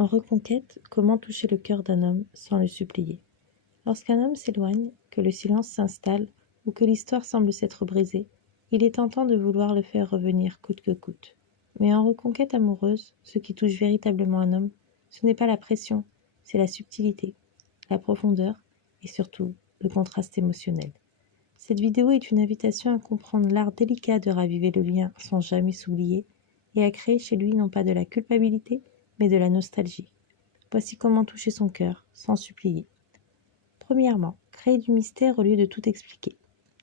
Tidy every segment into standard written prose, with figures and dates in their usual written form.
En reconquête, comment toucher le cœur d'un homme sans le supplier? Lorsqu'un homme s'éloigne, que le silence s'installe ou que l'histoire semble s'être brisée, il est tentant de vouloir le faire revenir coûte que coûte. Mais en reconquête amoureuse, ce qui touche véritablement un homme, ce n'est pas la pression, c'est la subtilité, la profondeur et surtout le contraste émotionnel. Cette vidéo est une invitation à comprendre l'art délicat de raviver le lien sans jamais s'oublier et à créer chez lui non pas de la culpabilité, mais de la nostalgie. Voici comment toucher son cœur sans supplier. Premièrement, créer du mystère au lieu de tout expliquer.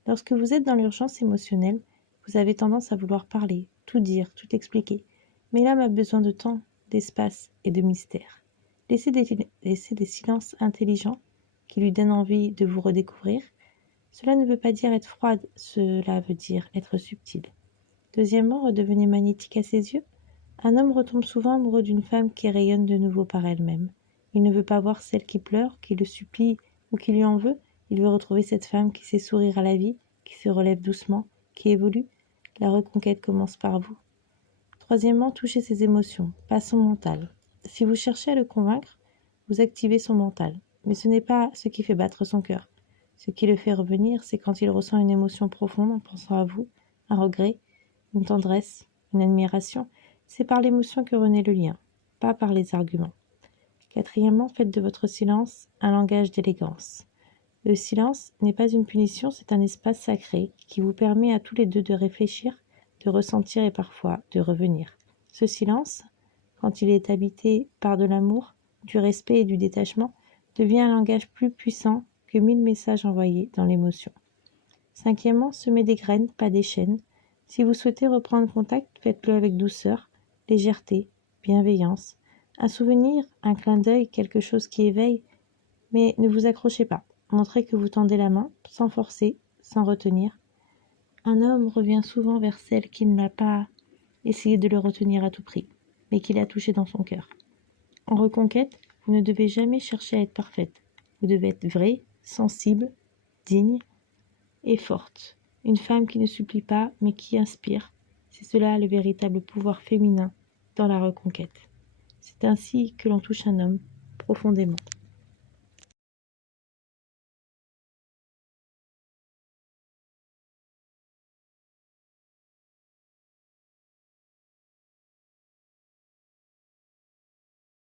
Lorsque vous êtes dans l'urgence émotionnelle, vous avez tendance à vouloir parler, tout dire, tout expliquer. Mais l'âme a besoin de temps, d'espace et de mystère. Laissez des silences intelligents qui lui donnent envie de vous redécouvrir. Cela ne veut pas dire être froide, cela veut dire être subtil. Deuxièmement, redevenez magnétique à ses yeux. Un homme retombe souvent amoureux d'une femme qui rayonne de nouveau par elle-même. Il ne veut pas voir celle qui pleure, qui le supplie ou qui lui en veut. Il veut retrouver cette femme qui sait sourire à la vie, qui se relève doucement, qui évolue. La reconquête commence par vous. Troisièmement, touchez ses émotions, pas son mental. Si vous cherchez à le convaincre, vous activez son mental. Mais ce n'est pas ce qui fait battre son cœur. Ce qui le fait revenir, c'est quand il ressent une émotion profonde en pensant à vous, un regret, une tendresse, une admiration. C'est par l'émotion que renaît le lien, pas par les arguments. Quatrièmement, faites de votre silence un langage d'élégance. Le silence n'est pas une punition, c'est un espace sacré qui vous permet à tous les deux de réfléchir, de ressentir et parfois de revenir. Ce silence, quand il est habité par de l'amour, du respect et du détachement, devient un langage plus puissant que 1000 messages envoyés dans l'émotion. Cinquièmement, semez des graines, pas des chaînes. Si vous souhaitez reprendre contact, faites-le avec douceur, légèreté, bienveillance. Un souvenir, un clin d'œil, quelque chose qui éveille, mais ne vous accrochez pas. Montrez que vous tendez la main, sans forcer, sans retenir. Un homme revient souvent vers celle qui n'a pas essayé de le retenir à tout prix, mais qui l'a touché dans son cœur. En reconquête, vous ne devez jamais chercher à être parfaite. Vous devez être vraie, sensible, digne et forte. Une femme qui ne supplie pas, mais qui inspire. C'est cela le véritable pouvoir féminin dans la reconquête. C'est ainsi que l'on touche un homme profondément.